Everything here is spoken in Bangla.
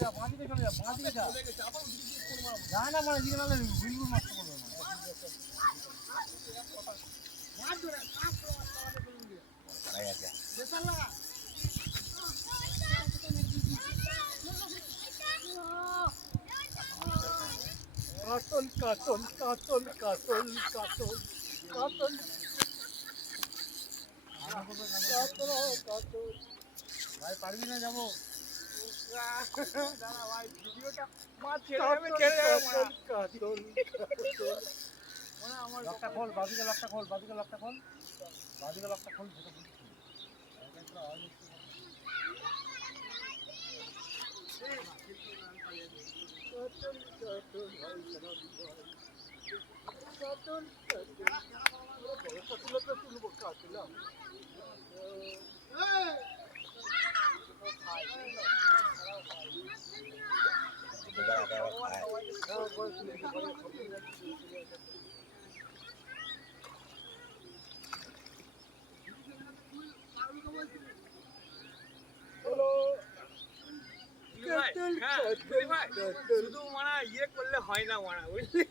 যা বাঁদিকে চলে যা বাঁদিকে যা যা না মানে দিকে নালে বিলকুল নষ্ট করবে না মার ধরে কাট করে আচ্ছা বেসাল লাগা কাটল কাটল কাটল কাটল কাটল কাটল ভাই পারবি না যাবো দাঁড়া ভাই ভিডিওটা মার ছেড়ে যাবে কাটল আমার লকটা খোল বাদিকে লকটা খোল বাদিকে লকটা খোল বাদিকে লকটা খোল যেটা বুঝছি এটা আওয়াজ শুধু মানা ইয়ে করলে হয় না মানা বুঝলি